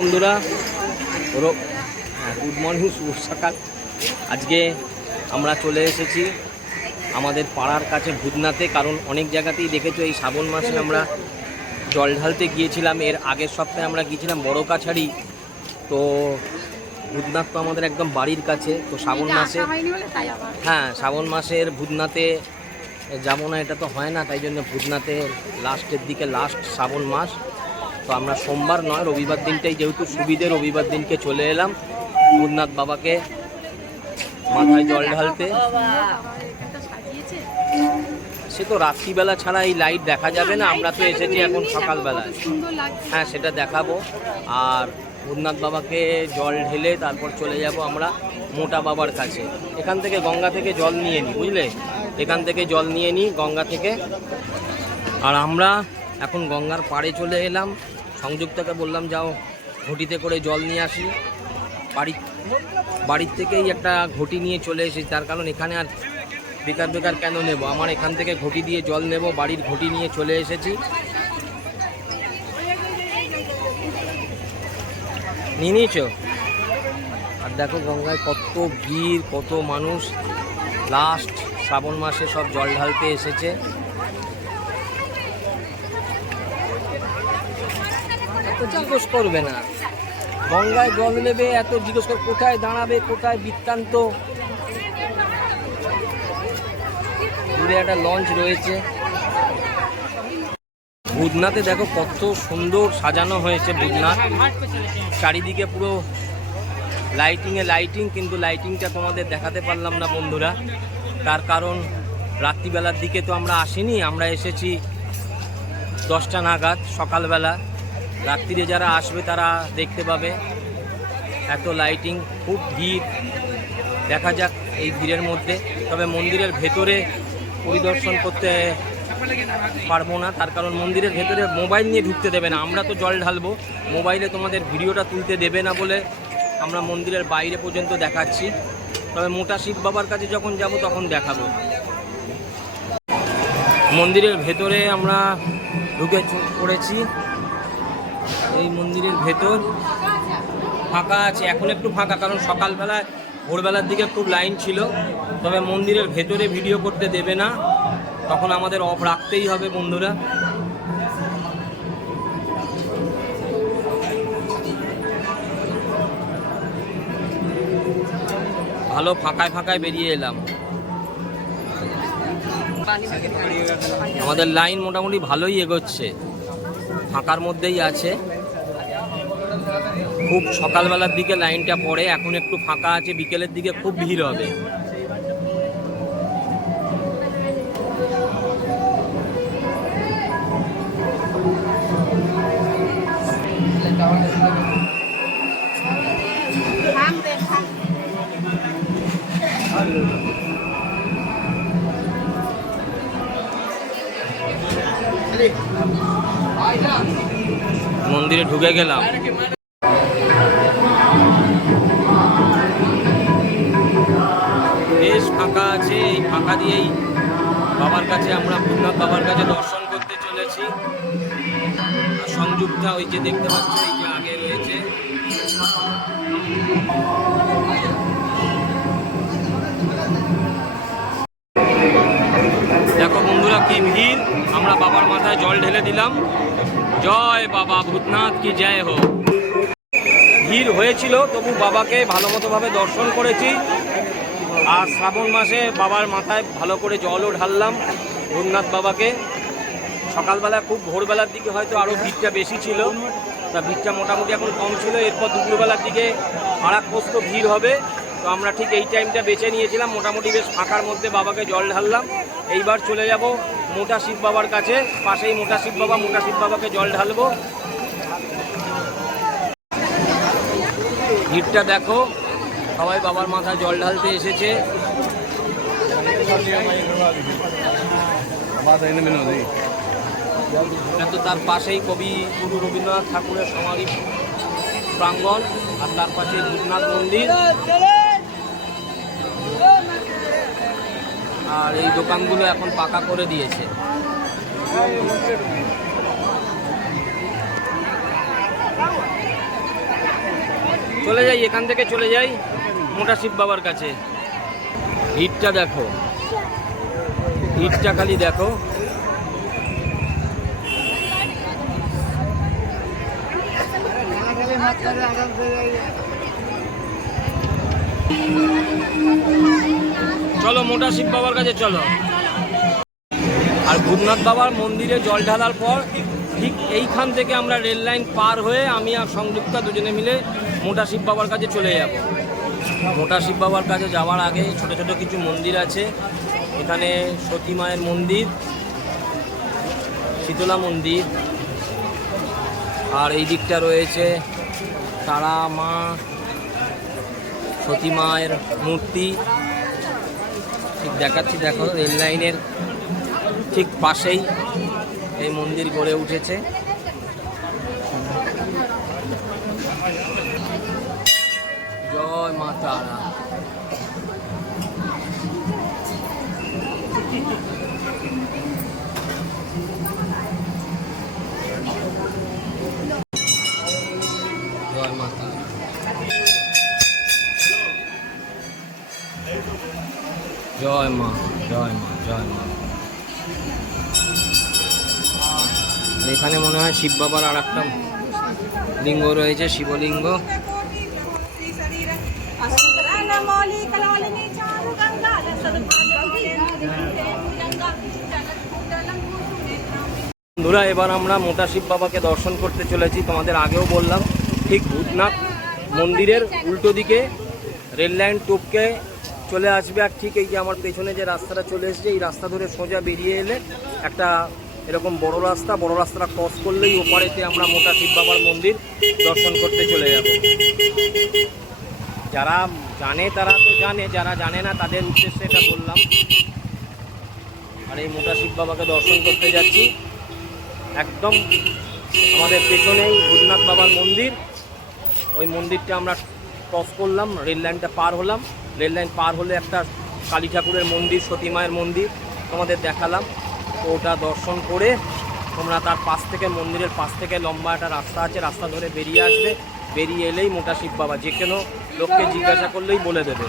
বন্ধুরা good morning, শুভ সকাল। আজকে আমরা চলে এসেছি আমাদের পাড়ার কাছে ভূতনাথে, কারণ অনেক জায়গাতেই দেখেছো এই শ্রাবণ মাসে আমরা জল ঢালতে গিয়েছিলাম। এর আগের সপ্তাহে আমরা গিয়েছিলাম বড় কাছারি। তো ভূতনাথ তো আমাদের একদম বাড়ির কাছে। তো শ্রাবণ মাসে শ্রাবণ মাসের ভূতনাথে যাবো না এটা তো হয় না, তাই জন্য ভূতনাথে লাস্টের দিকে, লাস্ট শ্রাবণ মাস। তো আমরা সোমবার নয় রবিবার দিনটাই যেহেতু সুবিধে, রবিবার দিনকে চলে এলাম ভূতনাথ বাবাকে মাথায় জল ঢালতে। সে তো রাত্রিবেলা ছাড়া এই লাইট দেখা যাবে না, আমরা তো এসেছি এখন সকালবেলায়। হ্যাঁ, সেটা দেখাবো। আর ভূতনাথ বাবাকে জল ঢেলে তারপর চলে যাব আমরা মোটা বাবার কাছে। এখান থেকে গঙ্গা থেকে জল নিয়ে নিই, বুঝলে, এখান থেকে জল নিয়ে নিই গঙ্গা থেকে। আর আমরা এখন গঙ্গার পাড়ে চলে এলাম। সংযুক্তাকে বললাম যাও ঘটিতে করে জল নিয়ে আসি। বাড়ির থেকেই একটা ঘটি নিয়ে চলে এসেছি, তার কারণ এখানে আর বেকার কেন নেব, আমার এখান থেকে ঘটি দিয়ে জল নেব, বাড়ির ঘটি নিয়ে চলে এসেছি। নিয়ে নিয়েছো? আর দেখো গঙ্গায় কত ভিড়, কত মানুষ লাস্ট শ্রাবণ মাসে সব জল ঢালতে এসেছে। এত জিজ্ঞেস করবে না, গঙ্গায় জল নেবে এত জিজ্ঞেস কর, কোথায় দাঁড়াবে, কোথায় বৃত্তান্ত। দূরে একটা লঞ্চ রয়েছে। ভূতনাথে দেখো কত সুন্দর সাজানো হয়েছে ভূতনাথ, চারিদিকে পুরো লাইটিং, কিন্তু লাইটিংটা তোমাদের দেখাতে পারলাম না বন্ধুরা। তার কারণ রাত্রিবেলার দিকে তো আমরা আসিনি, আমরা এসেছি 10টা নাগাদ সকালবেলা। রাত্রিরে যারা আসবে তারা দেখতে পাবে এত লাইটিং, খুব ভিড়। দেখা যাক এই ভিড়ের মধ্যে। তবে মন্দিরের ভেতরে পরিদর্শন করতে পারবো না, তার কারণ মন্দিরের ভেতরে মোবাইল নিয়ে ঢুকতে দেবে না। আমরা তো জল ঢালবো, মোবাইলে তোমাদের ভিডিওটা তুলতে দেবে না বলে আমরা মন্দিরের বাইরে পর্যন্ত দেখাচ্ছি। তবে মোটা শিব বাবার কাছে যখন যাব তখন দেখাবো। মন্দিরের ভেতরে আমরা ঢুকে পড়েছি। এই মন্দিরের ভেতর ফাঁকা আছে, এখন একটু ফাঁকা, কারণ সকালবেলায় ভোরবেলার দিকে খুব লাইন ছিল। তবে মন্দিরের ভেতরে ভিডিও করতে দেবে না, তখন আমাদের অফ রাখতেই হবে বন্ধুরা। ভালো ফাঁকায় বেরিয়ে এলাম। আমাদের লাইন মোটামুটি ভালোই এগোচ্ছে, ফাঁকার মধ্যেই আছে। খুব সকালবেলার দিকে লাইনটা পড়ে, এখন একটু ফাঁকা আছে, বিকেলের দিকে খুব ভিড় হবে। মন্দিরে ঢুকে গেলাম। বেশ ফাঁকা আছে, এই ফাঁকা দিয়েই বাবার কাছে, আমরা ভূতনাথ বাবার কাছে দর্শন করতে চলেছি। সংযুক্তা ওই যে দেখতে পাচ্ছ, এই যে আগে রয়েছে। দেখো বন্ধুরা কি ভিড়, আমরা বাবার মাথায় জল ঢেলে দিলাম। জয় বাবা ভূতনাথ কি জয় হোক। ভিড় হয়েছিল, তবু বাবাকে ভালো মতোভাবে দর্শন করেছি। আর শ্রাবণ মাসে বাবার মাথায় ভালো করে জলও ঢাললাম ভূতনাথ বাবাকে। সকালবেলা খুব ভোরবেলার দিকে হয়তো আরও ভিড়টা বেশি ছিল, তা ভিড়টা মোটামুটি এখন কম ছিল। এরপর দুপুরবেলার দিকে আর এক পোস্ত ভিড় হবে। তো আমরা ঠিক এই টাইমটা বেছে নিয়েছিলাম, মোটামুটি বেশ ফাঁকার মধ্যে বাবাকে জল ঢাললাম। এইবার চলে যাব মোটা শিব বাবার কাছে, পাশেই মোটা শিব বাবাকে জল ঢালবো। ভিড়টা দেখো, সবাই বাবার মাথায় জল ঢালতে এসেছে। তো তার পাশেই কবিগুরু রবীন্দ্রনাথ ঠাকুরের সমাধি প্রাঙ্গণ, আর তার পাশে ভূতনাথ মন্দির। আর এই দোকানগুলো এখন পাকা করে দিয়েছে। চলে যাই, এখান থেকে চলে যাই মোটা শিব বাবার কাছে। ভিড়টা দেখো, ভিড়টা খালি দেখো। চলো মোটা শিব বাবার কাছে চলো। আর ভূতনাথ বাবার মন্দিরে জল ঢালার পর ঠিক এইখান থেকে আমরা রেল লাইন পার হয়ে আমি আর সংযুক্তা দুজনে মিলে মোটা শিব বাবার কাছে চলে যাব। মোটা শিব বাবার কাছে যাওয়ার আগে ছোট ছোট কিছু মন্দির আছে। এখানে সতী মায়ের মন্দির, শীতলা মন্দির, আর এই দিকটা রয়েছে তারা মা, সতী মায়ের মূর্তি। ঠিক দেখাচ্ছি, দেখো রেল লাইনের ঠিক পাশেই এই মন্দির গড়ে উঠেছে। জয় মা তারা। জয় মা তারা। জয় মা, জয় মা, জয় মা। এখানে মনে হয় শিব বাবার আর একটা লিঙ্গ রয়েছে, শিবলিঙ্গ। বন্ধুরা, এবার আমরা মোটা শিব বাবাকে দর্শন করতে চলেছি। তোমাদের আগেও বললাম, ঠিক ভূতনাথ মন্দিরের উল্টো দিকে রেল লাইন টপকে চলে আসবে। আর ঠিক এই যে আমার পেছনে যে রাস্তাটা চলে এসেছে, এই রাস্তা ধরে সোজা বেরিয়ে এলে একটা এরকম বড় রাস্তাটা ক্রস করলেই ওপারেতে আমরা মোটা শিব বাবার মন্দির দর্শন করতে চলে যাব। যারা জানে তারা তো জানে, যারা জানে না তাদের উদ্দেশ্যে এটা বললাম। আর এই মোটা শিব বাবাকে দর্শন করতে যাচ্ছি। একদম আমাদের পেছনেই ভূতনাথ বাবার মন্দির। ওই মন্দিরটা আমরা ক্রস করলাম, রেল লাইনটা পার হলাম। রেল লাইন পার হলে একটা কালী ঠাকুরের মন্দির, সতী মায়ের মন্দির তোমাদের দেখালাম। তো ওটা দর্শন করে তোমরা তার পাশ থেকে, মন্দিরের পাশ থেকে লম্বা একটা রাস্তা আছে, রাস্তা ধরে বেরিয়ে আসবে। বেরিয়ে এলেই মোটা শিব বাবা, যে কোনো লোককে জিজ্ঞাসা করলেই বলে দেবে।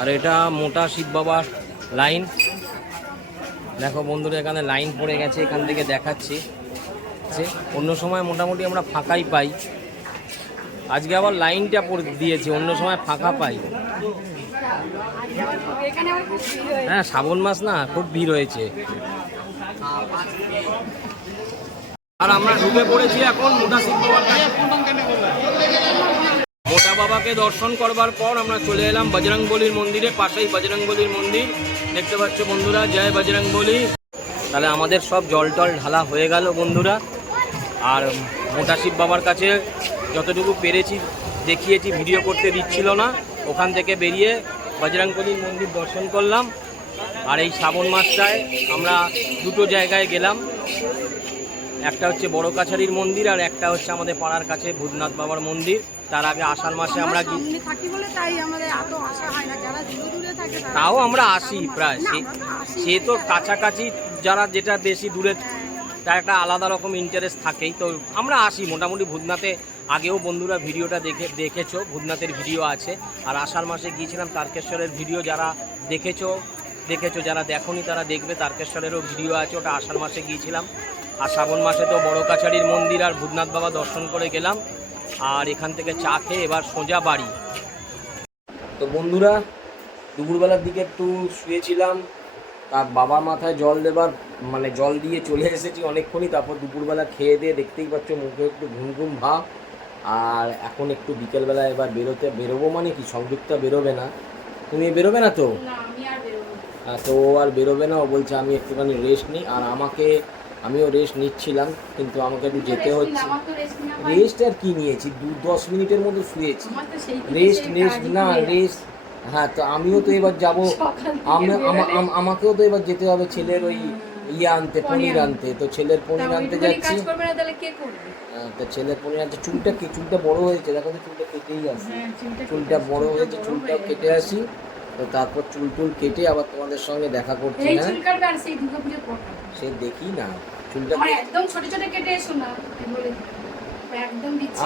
আর এটা মোটা শিব বাবার লাইন। দেখো বন্ধুরা, এখানে লাইন পড়ে গেছে, এখান থেকে দেখাচ্ছি। অন্য সময় মোটামুটি আমরা ফাঁকাই পাই, আজকে আবার লাইনটা পড়ে দিয়েছে, অন্য সময় ফাঁকা পাই। হ্যাঁ, শ্রাবণ মাস না, খুব ভিড় হয়েছে। আর আমরা ঢুকে পড়েছি এখন মোটা শিব বাবার কাছে। মোটা বাবাকে দর্শন করবার পর আমরা চলে এলাম বজরংবলীর মন্দিরে। পাশেই বজরংবলীর মন্দির দেখতে পাচ্ছ বন্ধুরা, জয় বজরংবলী। তাহলে আমাদের সব জল টল ঢালা হয়ে গেল বন্ধুরা। আর মোটা শিব বাবার কাছে যতটুকু পেরেছি দেখিয়েছি, ভিডিও করতে দিচ্ছিল না। ওখান থেকে বেরিয়ে বজরংবলীর মন্দির দর্শন করলাম। আর এই শ্রাবণ মাসটায় আমরা দুটো জায়গায় গেলাম, একটা হচ্ছে বড় কাছারির মন্দির, আর একটা হচ্ছে আমাদের পাড়ার কাছে ভূতনাথ বাবার মন্দির। তার আগে আষাঢ় মাসে আমরা তাও আমরা আসি প্রায়, সে তো কাছাকাছি যারা যেটা বেশি দূরে তার একটা আলাদা রকম ইন্টারেস্ট থাকেই। তো আমরা আসি মোটামুটি ভূতনাথে। আগেও বন্ধুরা ভিডিওটা দেখেছো, ভূতনাথের ভিডিও আছে। আর আষাঢ় মাসে গিয়েছিলাম তারকেশ্বরের ভিডিও, যারা দেখেছো, যারা দেখোনি তারা দেখবে, তারকেশ্বরেরও ভিডিও আছে, ওটা আষাঢ় মাসে গিয়েছিলাম। আর শ্রাবণ মাসে তো বড় কাছারির মন্দির আর ভূতনাথ বাবা দর্শন করে গেলাম। আর এখান থেকে চা খেয়ে এবার সোজা বাড়ি। তো বন্ধুরা, দুপুরবেলার দিকে একটু শুয়েছিলাম, তার বাবার মাথায় জল দেবার মানে জল দিয়ে চলে এসেছি অনেকক্ষণই। তারপর দুপুরবেলা খেয়ে দিয়ে দেখতেই পাচ্ছ মুখে একটু ঘুম ঘুম ভাব। আর এখন একটু বিকেলবেলা এবার বেরোবো, মানে কি সংযুক্তা বেরোবে না। তুমি বেরোবে না তো? তো আর বেরোবে না, ও বলছে আমি একটুখানি রেস্ট নিই। আর আমিও রেস্ট নিচ্ছিলাম, কিন্তু আমাকে একটু যেতে হচ্ছে। রেস্ট আর কি নিয়েছি, 10 মিনিটের মতো শুয়েছি। রেস্ট না রেস্ট। হ্যাঁ, তো আমিও তো এবার যাবো, আমাকেও তো এবার যেতে হবে ছেলের ওই আনতে, পনির আনতে। তো ছেলের পনির আনতে যাচ্ছি। তো ছেলের পনির আনতে, চুলটা বড় হয়েছে, দেখো তো চুলটা কেটেই আসি। চুলটা বড় হয়েছে, চুলটাও কেটে আসি। তো তারপর চুল কেটে আবার তোমাদের সঙ্গে দেখা করছি। হ্যাঁ, সে দেখি না, চুলটা একদম ছোট ছোট কেটে এসো না,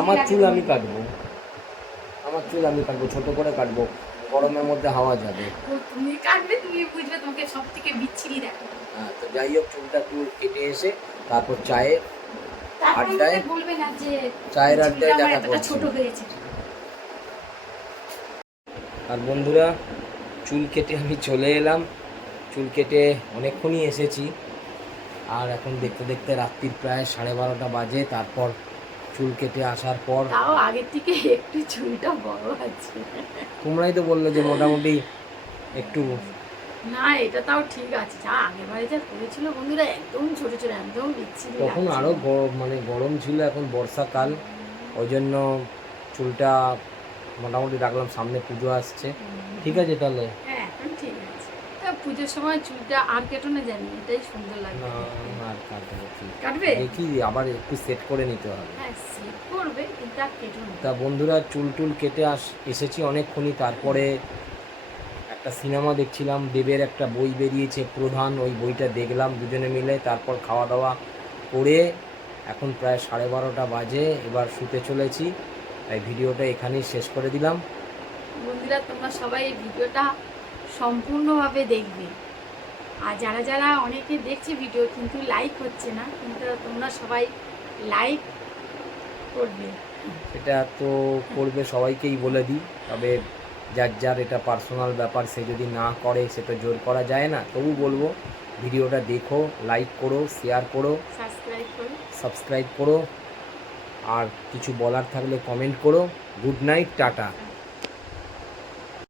আমার চুল আমি কাটবো। আমার চুল আমি কাটবো, ছোট করে কাটবো, গরমের মধ্যে হাওয়া যাবে। তুমি কাটবে, তুমি বুঝবে, তোমাকে সব থেকে বিচ্ছিরি দেখো। হ্যাঁ, তো যাই হোক, চুলটা একটু কেটে এসে তারপর চায়ের আড্ডায়, বলবে না যে চায়ের আড্ডায় দেখা করছি। ছোট হয়েছে। আর বন্ধুরা, চুল কেটে আমি চলে এলাম, চুল কেটে অনেকক্ষণই এসেছি। আর এখন দেখতে দেখতে রাত্রির প্রায় 12:30 বাজে। তারপর চুল কেটে আসার পর, তাও আগের থেকে একটু চুলটা বড় আছে। তোমরাই তো বললে যে মোটামুটি একটু। না, এটা তাও ঠিক আছে। যা আগের বারে যা করেছিল বন্ধুরা, একদম ছোট ছোট, একদম বিচ্ছিরি তখন লাগছিল। আরও মানে গরম ছিল, এখন বর্ষাকাল, ওই জন্য চুলটা মোটামুটি রাখলাম। সামনে পুজো আসছে, ঠিক আছে তাহলে। হ্যাঁ, এখন ঠিক আছে। তা পুজোর সময় চুলটা আর কেটো না, জানি এটাই সুন্দর লাগবে। না, আর কাটবো কি, কাটবে? দেখি আবার একটু সেট করে নিতে হবে। হ্যাঁ, সেট করবে, কিন্তু আর কেটো না। তা বন্ধুরা, চুল টুল কেটে এসেছি অনেকক্ষণই। তারপরে একটা সিনেমা দেখছিলাম, দেবের একটা বই বেরিয়েছে প্রধান, ওই বইটা দেখলাম দুজনে মিলে। তারপর খাওয়া দাওয়া করে এখন প্রায় 12:30 বাজে, এবার শুতে চলেছি। তাই ভিডিওটা এখানেই শেষ করে দিলাম। বন্ধুরা, তোমরা সবাই এই ভিডিওটা সম্পূর্ণভাবে দেখবে। আর যারা যারা অনেকে দেখছে ভিডিও কিন্তু লাইক হচ্ছে না, কিন্তু তোমরা সবাই লাইক করবে। এটা তো করবে, সবাইকেই বলে দিই। তবে যার যার এটা পার্সোনাল ব্যাপার, সে যদি না করে সে তো জোর করা যায় না। তবু বলবো, ভিডিওটা দেখো, লাইক করো, শেয়ার করো, সাবস্ক্রাইব করো। আর কিছু বলার থাকলে কমেন্ট করো। Good night, tata.